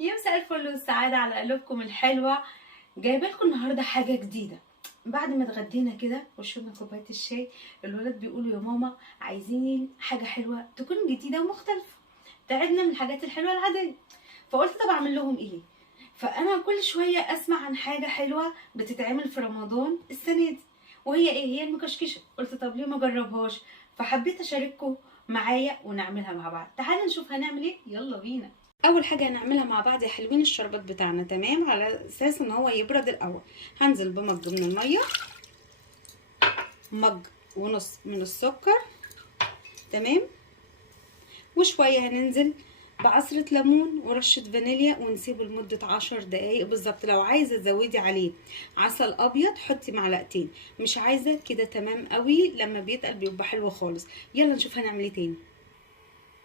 يا مساء الفل والسعادة على قلوبكم الحلوة. جايبه لكم النهارده حاجة جديدة. بعد ما اتغدينا كده وشربنا كوباية الشاي، الولاد بيقولوا يا ماما عايزين حاجة حلوة تكون جديدة ومختلفة. تعبنا من الحاجات الحلوة العادية. فقلت طب اعمل لهم ايه؟ فانا كل شوية اسمع عن حاجة حلوة بتتعمل في رمضان السنة دي، وهي ايه؟ هي المكشكشة. قلت طب ليه ما جربهاش؟ فحبيت اشارككم معايا ونعملها مع بعض. تعالوا نشوف هنعمل ايه. يلا بينا. اول حاجه هنعملها مع بعض يا حلوين الشربات بتاعنا، تمام؟ على اساس ان هو يبرد الاول. هنزل بمج من الميه، مج ونص من السكر، تمام، وشويه هننزل بعصره ليمون ورشه فانيليا ونسيبه لمده 10 دقايق بالظبط. لو عايزه تزودي عليه عسل ابيض حطي معلقتين، مش عايزه كده تمام قوي، لما بيتقل بيبقى حلو خالص. يلا نشوف هنعمل ايه تاني.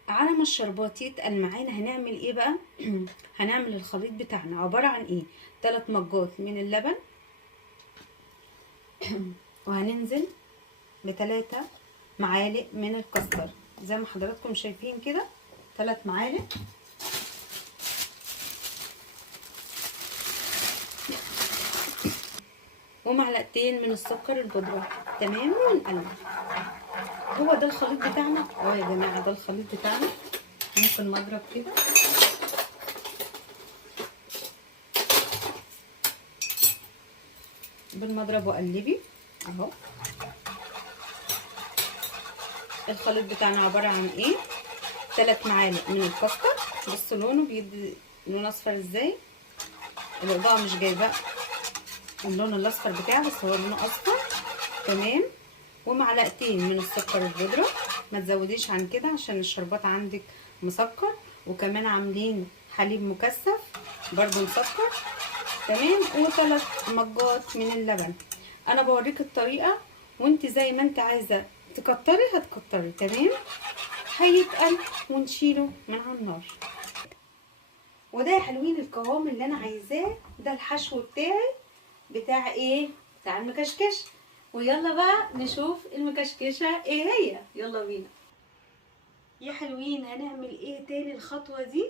على ما الشربات يتقل معانا هنعمل ايه بقى؟ هنعمل الخليط بتاعنا عبارة عن ايه؟ 3 مجات من اللبن، وهننزل ب3 معالق من الكاستر زي ما حضراتكم شايفين كده، 3 معالق. ومعلقتين من السكر البودرة، تمام، ونقلب. هو ده الخليط بتاعنا. يا جماعة ده الخليط بتاعنا. ممكن نضرب كده بالمضرب وقلبي اهو. الخليط بتاعنا عبارة عن ايه؟ 3 معالق من الكاستر. بصوا لونه بيدي لون اصفر ازاي. الاضاءة مش جايبه اللون الاصفر بتاعه، بس هو لونه اصفر، تمام. ومعلقتين من السكر البودرة، ما تزوديش عن كده عشان الشربات عندك مسكر. وكمان عاملين حليب مكثف برضو مسكر، تمام. و3 مجات من اللبن. انا بوريك الطريقة، وانت زي ما انت عايزة تكتري هتكتري، تمام. هيتقل ونشيله من على النار. وده يا حلوين القوام اللي انا عايزاه. ده الحشو بتاعي بتاع ايه؟ بتاع المكشكش. ويلا بقى نشوف المكشكشه ايه هي. يلا بينا يا حلوين. هنعمل ايه تاني الخطوه دي؟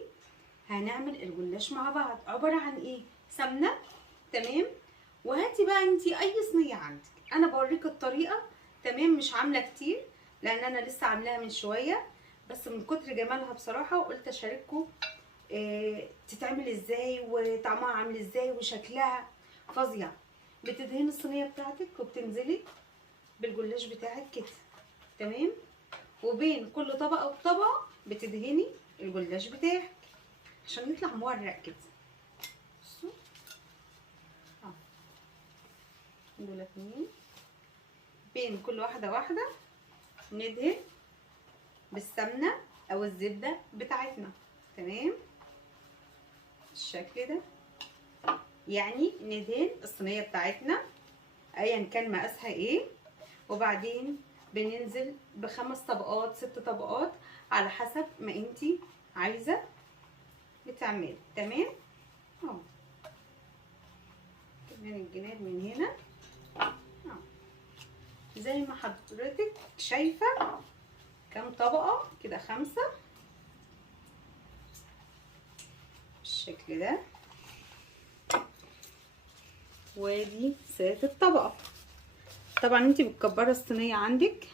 هنعمل الجلاش مع بعض. عباره عن ايه؟ سمنه، تمام. وهاتي بقى انتي اي صينيه عندك، انا بوريك الطريقه، تمام. مش عامله كتير لان انا لسه عاملاها من شويه، بس من كتر جمالها بصراحه وقلت اشارككم تتعمل ازاي وطعمها عامل ازاي وشكلها فظيع. بتدهني الصينيه بتاعتك وبتنزلي بالجلاش بتاعك كده، تمام. وبين كل طبقه وطبقه بتدهني الجلاش بتاعك عشان يطلع مورق كده. بصوا دول 2، بين كل واحده ندهن بالسمنه او الزبده بتاعتنا، تمام، بالشكل ده. يعني ندهن الصينيه بتاعتنا ايا كان مقاسها ايه، وبعدين بننزل ب5 طبقات 6 طبقات على حسب ما انتي عايزه بتعملي، تمام. اهو كمان الجناب من هنا اهو زي ما حضرتك شايفه. كام طبقه كده؟ 5 بالشكل ده. وادي 6 طبقه. طبعا انتي بتكبري الصينيه عندك.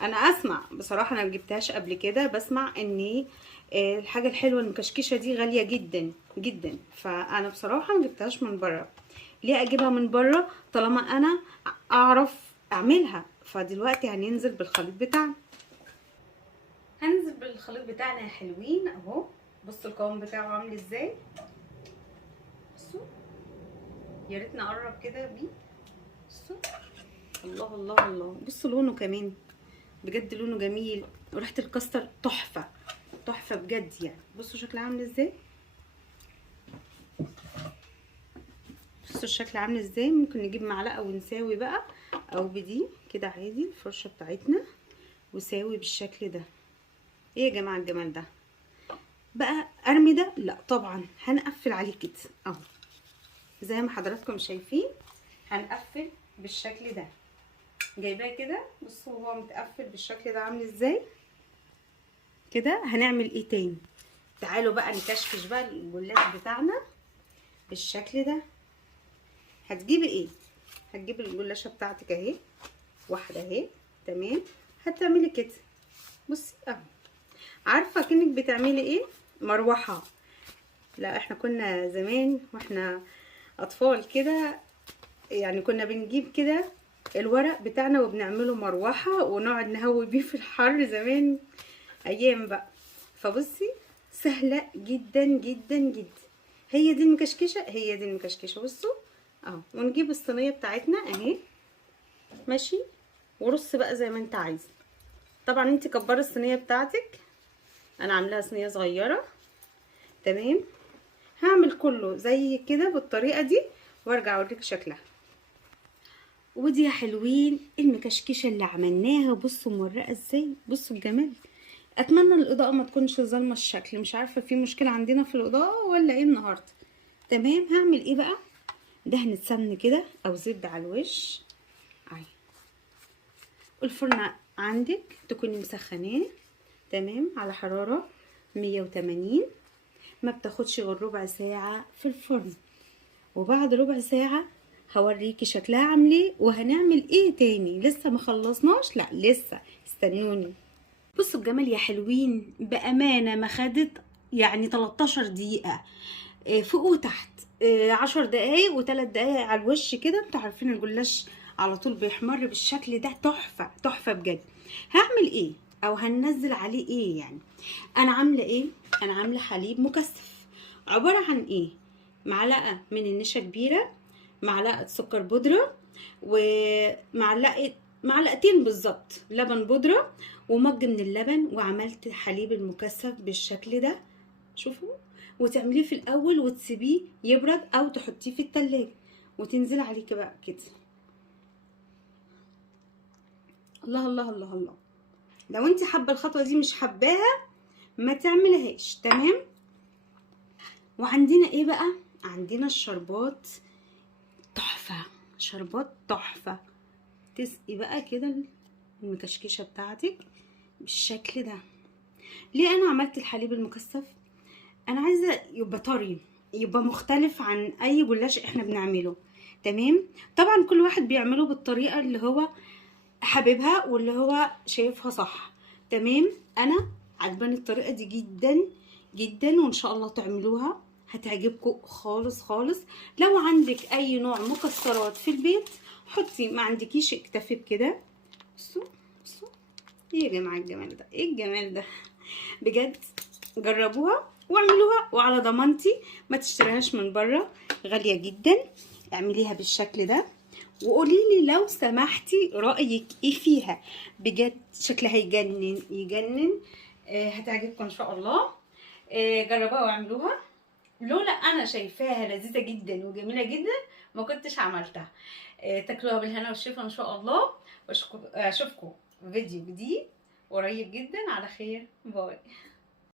انا اسمع بصراحه، انا مجبتهاش قبل كده، بسمع ان الحاجه الحلوه المكشكشه دي غاليه جدا جدا، فانا بصراحه مجبتهاش من بره. ليه اجيبها من بره طالما انا اعرف اعملها؟ فدلوقتي هننزل بالخليط بتاعنا. هننزل بالخليط بتاعنا يا حلوين اهو. بصوا القوام بتاعه عامل ازاي. بصوا، يا ريت نقرب كده بيه. بصوا، الله الله الله. بصوا لونه كمان بجد لونه جميل، وريحه الكاستر تحفه تحفه بجد يعني. بصوا شكلها عامل ازاي. بصوا الشكل عامل ازاي. ممكن نجيب معلقه ونساوي بقى، او بدي كده عادي الفرشه بتاعتنا وساوي بالشكل ده. ايه يا جماعه الجمال ده بقى؟ ارمي ده؟ لا طبعا، هنقفل عليه كده اهو زي ما حضراتكم شايفين. هنقفل بالشكل ده، جايباه كده. بصوا هو متقفل بالشكل ده عامل ازاي كده. هنعمل ايه تاني؟ تعالوا بقى نكشكش بقى الجلاش بتاعنا بالشكل ده. هتجيبي ايه؟ هتجيبي الجلاشه بتاعتك اهي، واحده اهي، تمام. هتعملي كده، بصي اهو، عارفه كأنك بتعملي ايه؟ مروحه. لا احنا كنا زمان واحنا اطفال كده يعني كنا بنجيب كده الورق بتاعنا وبنعمله مروحه ونقعد نهوي بيه في الحر زمان ايام بقى. فبصي سهله جدا جدا جدا. هي دي المكشكشه، هي دي المكشكشه. بصوا اهو، ونجيب الصينيه بتاعتنا اهي، ماشي، ورص بقى زي ما انت عايزه. طبعا انت كبري الصينيه بتاعتك، انا عاملاها صينيه صغيره، تمام. هعمل كله زي كده بالطريقه دي وارجع اوريك شكلها. ودي يا حلوين المكشكشه اللي عملناها. بصوا مورقه ازاي، بصوا الجمال. اتمنى الاضاءه ما تكونش ظالمه الشكل، مش عارفه في مشكله عندنا في الاضاءه ولا ايه النهارده. تمام. هعمل ايه بقى؟ دهنه سمن كده او زبده على الوش اهي. الفرن عندك تكوني مسخناه، تمام، على حراره 180. ما بتاخدش غير ربع ساعه في الفرن، وبعد ربع ساعه هوريكي شكلها عامل ايه وهنعمل ايه تاني. لسه ما خلصناش، لا لسه، استنوني. بصوا الجمال يا حلوين، بامانه ما خدت يعني 13 دقيقه، فوق وتحت، 10 دقايق و3 دقايق على الوش كده. انتوا عارفين الجلاش على طول بيحمر بالشكل ده، تحفه تحفه بجد. هعمل ايه او هننزل عليه ايه يعني؟ انا عامله ايه؟ انا عامله حليب مكثف، عباره عن ايه؟ معلقه من النشا كبيره، معلقه سكر بودره، معلقتين بالظبط لبن بودره، ومج من اللبن. وعملت حليب المكثف بالشكل ده، شوفوا. وتعمليه في الاول وتسيبيه يبرد او تحطيه في التلاجة وتنزل عليه بقى كده. الله الله الله الله. لو انت حابه الخطوه دي، مش حباها ما تعملهاش، تمام. وعندنا ايه بقى؟ عندنا الشربات تحفه، شربات تحفه. تسقي بقى كده المكشكشه بتاعتك بالشكل ده. ليه انا عملت الحليب المكثف؟ انا عايزه يبقى طري، يبقى مختلف عن اي جلاش احنا بنعمله، تمام. طبعا كل واحد بيعمله بالطريقه اللي هو حاببها واللي هو شايفها صح، تمام. انا عجباني الطريقه دي جدا جدا، وان شاء الله تعملوها هتعجبكم خالص خالص. لو عندك اي نوع مكسرات في البيت حطي، ما عندكيش اكتفي بكده. بصوا بصوا، ايه يا جماعه الجمال ده، ايه الجمال ده بجد. جربوها واعملوها، وعلى ضمانتي ما تشتريهاش من بره، غاليه جدا. اعمليها بالشكل ده وقولي لي لو سمحتي رايك ايه فيها. بجد شكلها يجنن يجنن. هتعجبكم ان شاء الله. جربوها واعملوها. لولا انا شايفاها لذيذه جدا وجميله جدا ما كنتش عملتها. تاكلوها بالهنا والشفا ان شاء الله. واشوفكم في فيديو جديد قريب جدا على خير. باي.